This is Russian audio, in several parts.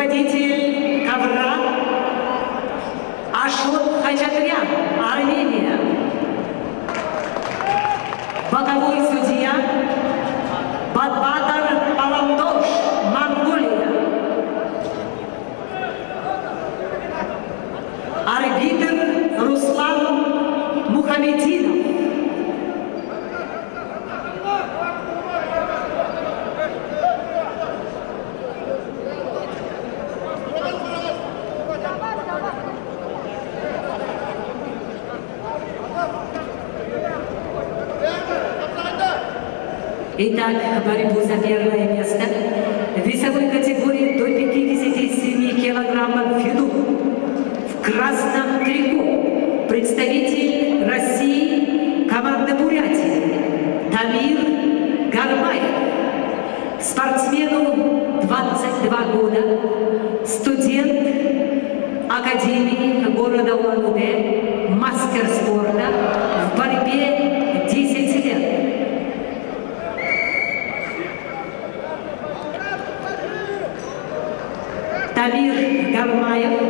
руководитель ковра Ашот Хачатрян, Армения. Боковой судья Бадбатар Паламдош, Монголия. Арбитр Руслан Мухамединов. Итак, борьбу за первое место в весовой категории до 57 килограммов ведут в красном трико представитель России, команда Бурятии Тамир Гармаев. Спортсмену 22 года, студент Академии города Улан-Удэ, мастер спорта в борьбе 10 лет. Тамир Гармаев,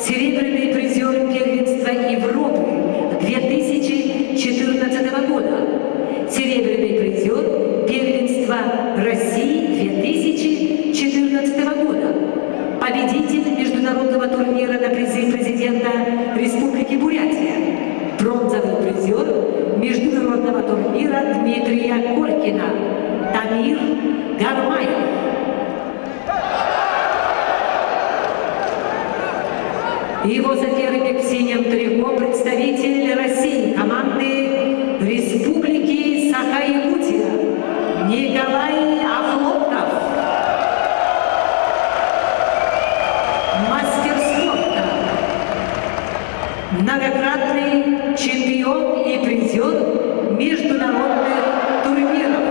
серебряный призер первенства Европы 2014 года, серебряный призер первенства России 2014 года, победитель международного турнира на призы президента Республики Бурятия, бронзовый призер международного турнира Дмитрия Колькина, Тамир Гармаев. Его соперник в синем трико представитель России, команды Республики Саха-Якутия Николай Афлотков. Мастер спорта, многократный чемпион и призер международных турниров.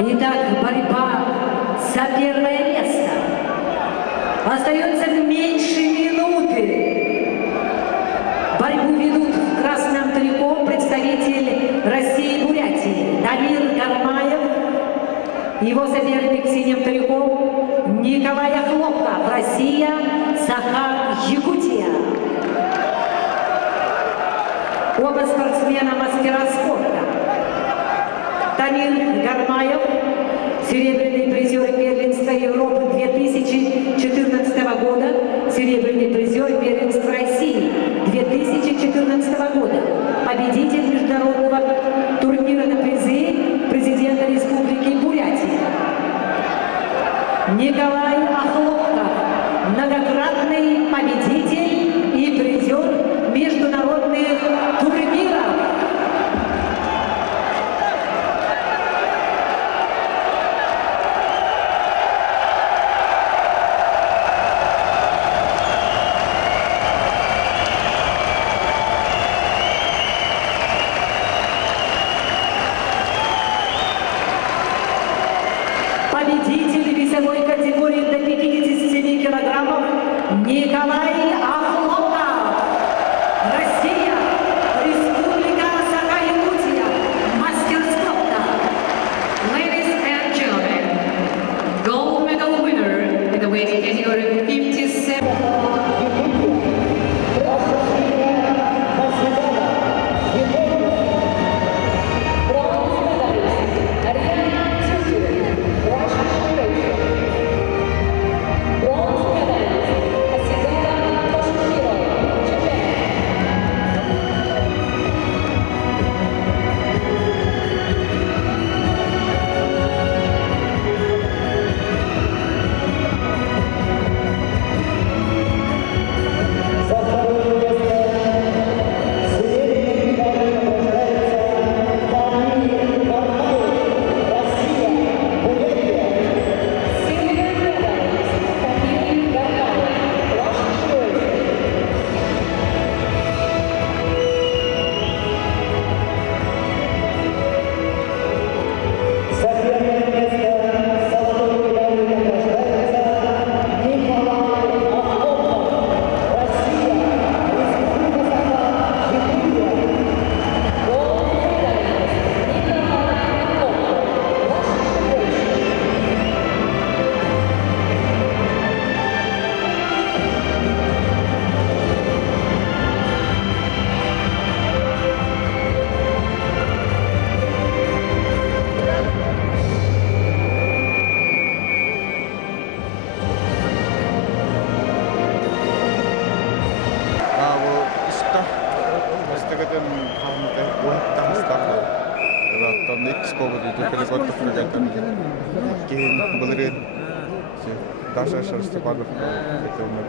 Итак, борьба за первое место. Остается меньше минуты. Борьбу ведут в красном трико представитель России и Бурятии Дамир Гармаев. Его соперник в синем трико Николай Хлопков, Россия, Сахар, Якутия. Оба спортсмена мастера спорта. Дамир Гармаев, серебряный призер первенства Европы 2014 года, серебряный призер первенства России 2014 года, победитель международного турнира на призы президента Республики Бурятия. Николай Охлопков, многократный победитель и призер международных турниров. Победитель весовой категории до 57 килограммов Николай Охлопков, Россия, Республика Саха-Якутия, мастер спорта. Ladies and gentlemen, gold medal winner in the weight category 57. Даша Шерстепанов, это у меня